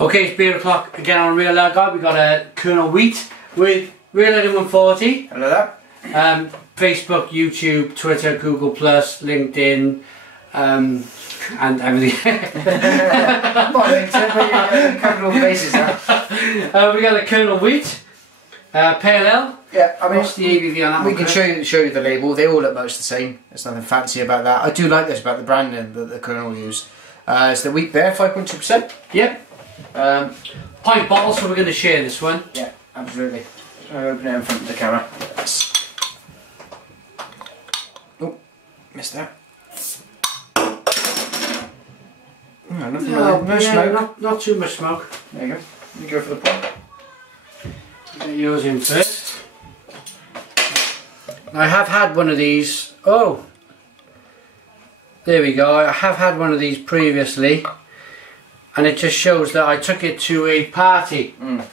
Okay, it's beer o'clock again on Real Lager. We got a Kernel Wheat with Real Lady 140. Hello there. Facebook, YouTube, Twitter, Google+, LinkedIn, and everything. Not LinkedIn, but you covered all the bases there. We got a Kernel Wheat, Pale Ale. Yeah, I mean, what's the ABV on that? we can show you the label. They all look most the same. There's nothing fancy about that. I do like this about the branding that the Kernel use. It's the wheat beer, 5.2%. Yep. Pint bottle, so we're going to share this one. Yeah, absolutely. I'll open it in front of the camera. Yes. Oh, missed that. No smoke. Not too much smoke. There you go. You go for the pot. Get yours in first. I have had one of these. Oh, there we go. I have had one of these previously, and it just shows that I took it to a party, and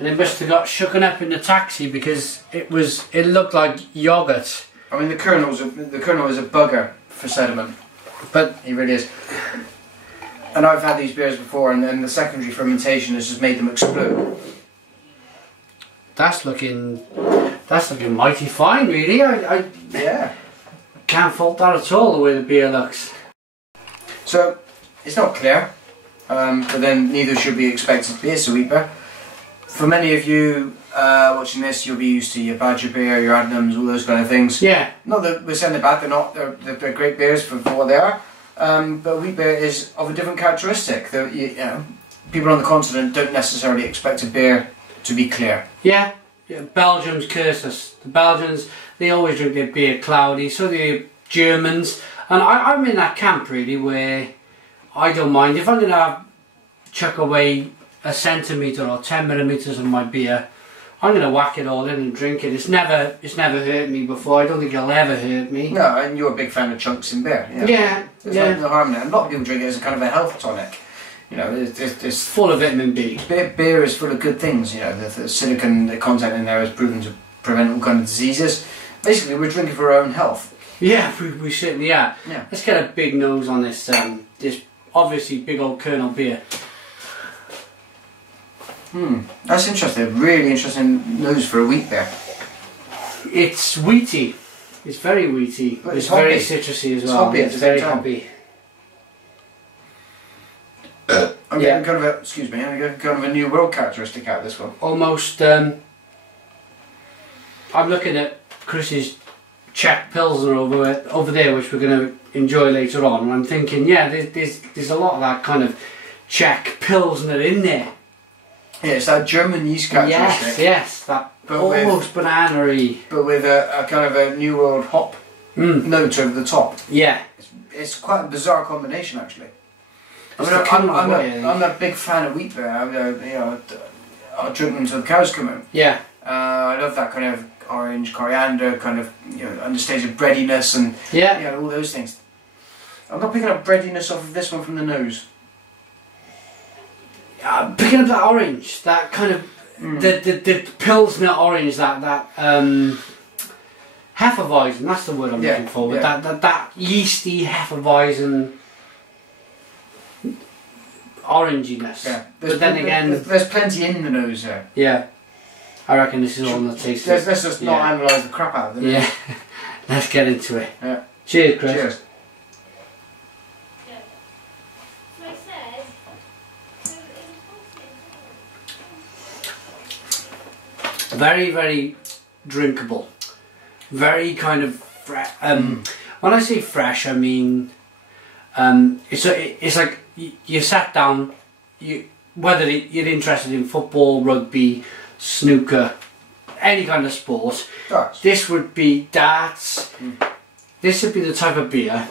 it must have got shooken up in the taxi because it looked like yogurt. I mean, the kernel is a bugger for sediment, but he really is. And I've had these beers before, and then the secondary fermentation has just made them explode. That's looking mighty fine, really. Yeah. Can't fault that at all, the way the beer looks. So it's not clear, but then neither should be expected to be a sweet beer. For many of you watching this, you'll be used to your Badger beer, your Adnams, all those kind of things. Yeah. Not that we're saying they're bad; they're not. They're great beers for what they are. But wheat beer is of a different characteristic. You know, people on the continent don't necessarily expect a beer to be clear. Yeah. Belgium's curse us. The Belgians, they always drink their beer cloudy, so do the Germans. And I'm in that camp really, where I don't mind. If I'm going to chuck away a centimetre or 10 millimetres of my beer, I'm going to whack it all in and drink it. It's never hurt me before. I don't think it'll ever hurt me. No, and you're a big fan of chunks in beer. Yeah. There's no harm in it. A lot of people drink it as a kind of a health tonic. You know, it's full of vitamin B. Beer is full of good things. You know, the silicon content in there is proven to prevent all kind of diseases. Basically, we're drinking for our own health. Yeah, we certainly are. Yeah. Let's get a big nose on this. This obviously big old Kernel beer. That's interesting. Really interesting nose for a wheat beer. It's wheaty. It's very wheaty. But it's very citrusy as well. It's very hoppy. I'm getting kind of a, excuse me, I'm getting kind of a new world characteristic out of this one. Almost, I'm looking at Chris's Czech Pilsner over there, which we're going to enjoy later on, and I'm thinking, yeah, there's a lot of that kind of Czech Pilsner in there. Yeah, it's that German yeast characteristic. Yes, that almost banana-y. But with a kind of a new world hop note over the top. Yeah. It's quite a bizarre combination, actually. I mean, I'm a big fan of wheat beer. I'll drink them until the cows come in. Yeah. I love that kind of orange coriander, kind of, you know, understated breadiness and all those things. I'm not picking up breadiness off of this one from the nose. Picking up that orange, that kind of the Pilsner orange, that Hefeweizen. That's the word I'm looking for. Yeah. That yeasty Hefeweizen. Oranginess. Yeah. But then again, there's plenty in the nose there. Yeah. I reckon this is all in the taste. Let's just not analyse the crap out of it. Yeah. Let's get into it. Yeah. Cheers, Chris. Cheers. Very, very drinkable. Very kind of when I say fresh, I mean it's like you sat down, whether you're interested in football, rugby, snooker, any kind of sport. Darts. This would be darts. This would be the type of beer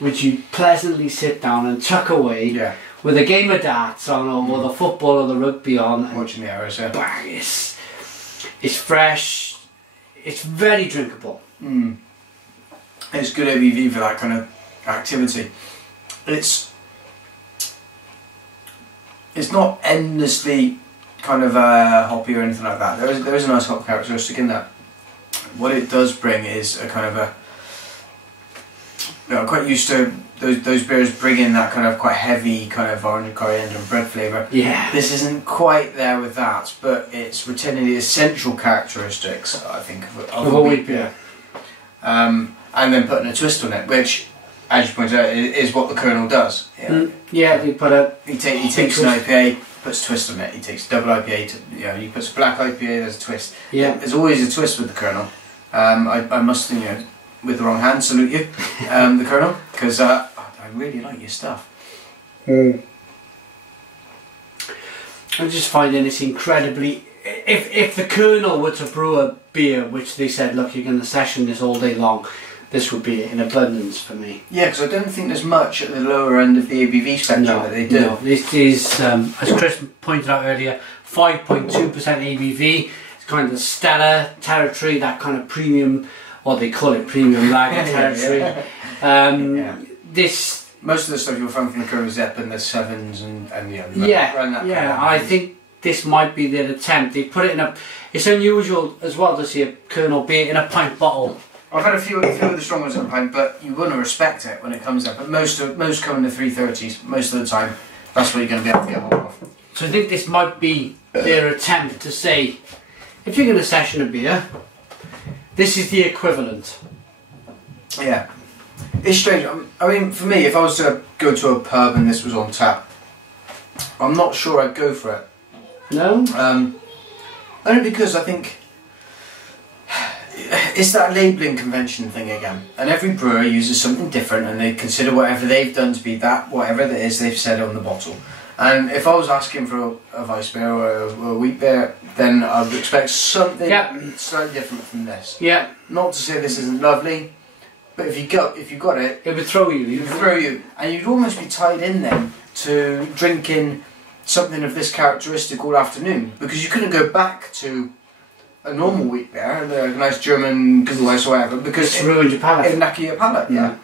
which you pleasantly sit down and tuck away with a game of darts on, or the football or the rugby on. And watching the arrows, bang, it's fresh. It's very drinkable. It's good ABV for that kind of activity. It's not endlessly kind of hoppy or anything like that. There is a nice hop characteristic in that. What it does bring is a kind of a I'm quite used to those beers bringing that kind of quite heavy kind of orange coriander and bread flavour. Yeah. This isn't quite there with that, but it's retaining the essential characteristics, I think, of a wheat beer. And then putting a twist on it, which, as you pointed out, is what the Kernel does. Yeah, yeah, they put a... He takes an IPA, puts a twist on it. He takes a double IPA, he puts a black IPA, there's a twist. Yeah. There's always a twist with the Kernel. I must, with the wrong hand, salute you, the Kernel, because I really like your stuff. I'm just finding this incredibly... If the Kernel were to brew a beer, which they said, look, you're going to session this all day long, this would be in abundance for me. Yeah, because I don't think there's much at the lower end of the ABV spectrum that they do. No, this is, as Chris pointed out earlier, 5.2% ABV. It's kind of stellar territory, that kind of premium, or they call it premium lager territory. This most of the stuff you'll find from the Kernel Zepp and the sevens and around that kind of I think this might be their attempt. They put it in a. It's unusual as well to see a Kernel beer in a pint bottle. I've had a few of the strong ones in a pint, but you want to respect it when it comes up. But most come in the 330s. Most of the time, that's what you're going to be able to get hold of. So I think this might be their attempt to say, if you're going to session a beer, this is the equivalent. Yeah, it's strange. I mean, for me, if I was to go to a pub and this was on tap, I'm not sure I'd go for it. No. Only because I think it's that labelling convention thing again, and every brewer uses something different, and they consider whatever they've done to be that, whatever that is they've said on the bottle. And if I was asking for a Weiss beer or a wheat beer, then I would expect something slightly different from this. Yeah. Not to say this isn't lovely, but if you got it, it would throw you. It would throw you, and you'd almost be tied in then to drinking something of this characteristic all afternoon, because you couldn't go back to a normal wheat beer, a nice German Gewürz or whatever, because it ruined your palate. It'd knacker your palate, yeah.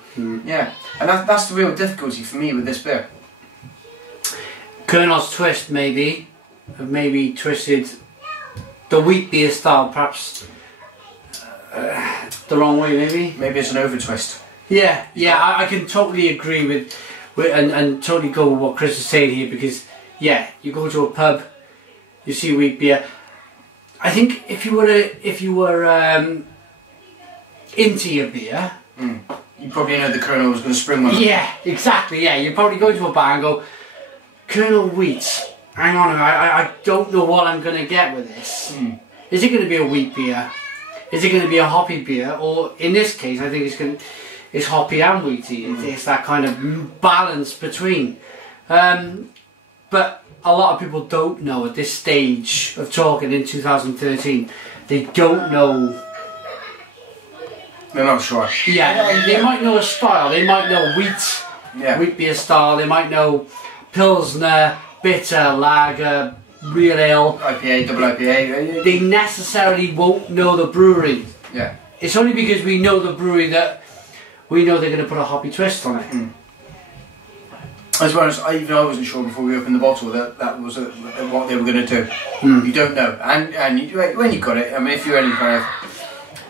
And that's the real difficulty for me with this beer. Kernel's twist maybe twisted the wheat beer style perhaps the wrong way maybe. Maybe it's an over twist. Yeah, I can totally agree with and totally go with what Chris is saying here, because yeah, you go to a pub, you see wheat beer. I think if you were into your beer, you probably know the Kernel was going to spring one. Yeah, exactly. Yeah, you probably go to a bar and go, Kernel wheat. Hang on, I don't know what I'm going to get with this. Is it going to be a wheat beer? Is it going to be a hoppy beer? Or in this case, I think it's hoppy and wheaty. It's that kind of balance between. But a lot of people don't know at this stage of talking in 2013. They don't know. They're not sure. Yeah, they might know a style. They might know wheat beer style. They might know Pilsner, bitter, lager, real ale, IPA, double IPA. They necessarily won't know the brewery. Yeah. It's only because we know the brewery that we know they're going to put a hoppy twist on it. As well as I wasn't sure before we opened the bottle that was what they were going to do. You don't know, and when you got it, I mean, if you're any kind of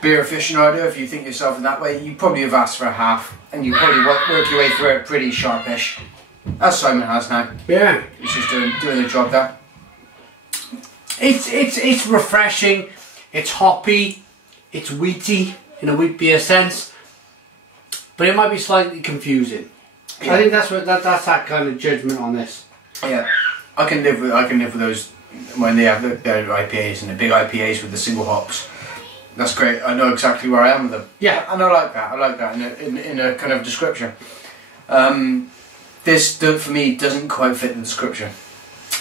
beer aficionado, if you think yourself in that way, you probably have asked for a half, and you probably work your way through it pretty sharpish, as Simon has now. Yeah, he's just doing the job there. It's refreshing. It's hoppy. It's wheaty in a wheat beer sense, but it might be slightly confusing. Yeah. I think that's that kind of judgment on this. Yeah, I can live with those when they have their IPAs and the big IPAs with the single hops. That's great. I know exactly where I am with them. Yeah, and I like that in a kind of description. This for me doesn't quite fit the description,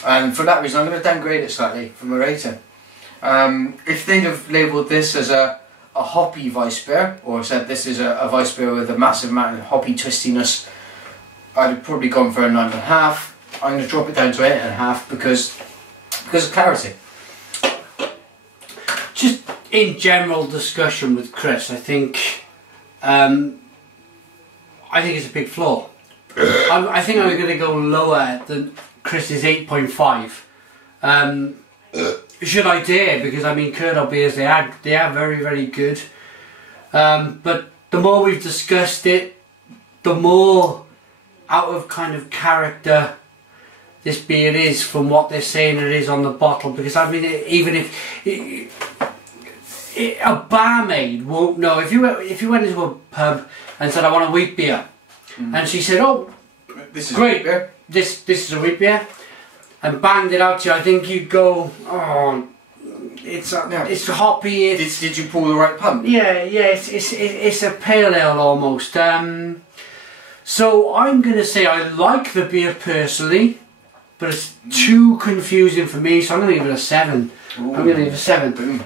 and for that reason I'm going to downgrade it slightly from a rating. If they'd have labelled this as a hoppy Weiss beer, or said this is a Weiss beer with a massive amount of hoppy twistiness, I'd have probably gone for a 9.5. I'm going to drop it down to 8.5 because of clarity. Just in general discussion with Chris, I think it's a big flaw. I think I'm going to go lower than Chris's 8.5. Should I dare? Because I mean, Kernel beers they are very, very good. But the more we've discussed it, the more out of kind of character this beer is from what they're saying it is on the bottle. Because I mean, even if a barmaid won't know, if you went into a pub and said I want a wheat beer, and she said, "Oh, this is great, wheat beer. this is a wheat beer," and banged it out to you, I think you'd go, "Oh, it's hoppy." Did you pull the right pump? Yeah, it's a pale ale almost. So I'm gonna say I like the beer personally, but it's too confusing for me. So I'm gonna give it a 7. Ooh. I'm gonna give it a 7. Boom.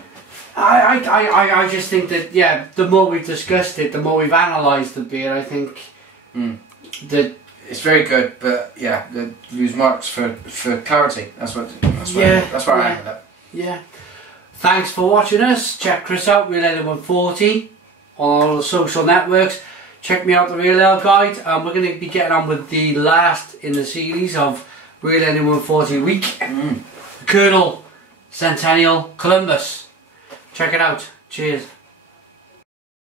I just think that, yeah, the more we've discussed it, the more we've analysed the beer, I think that it's very good, but yeah, lose marks for clarity. That's where I am with that. Yeah. Thanks for watching us. Check Chris out, Real Ale 140 on all the social networks. Check me out, the Real Ale Guide, and we're going to be getting on with the last in the series of Real Ale 140 week. Kernel Centennial Columbus. Check it out. Cheers.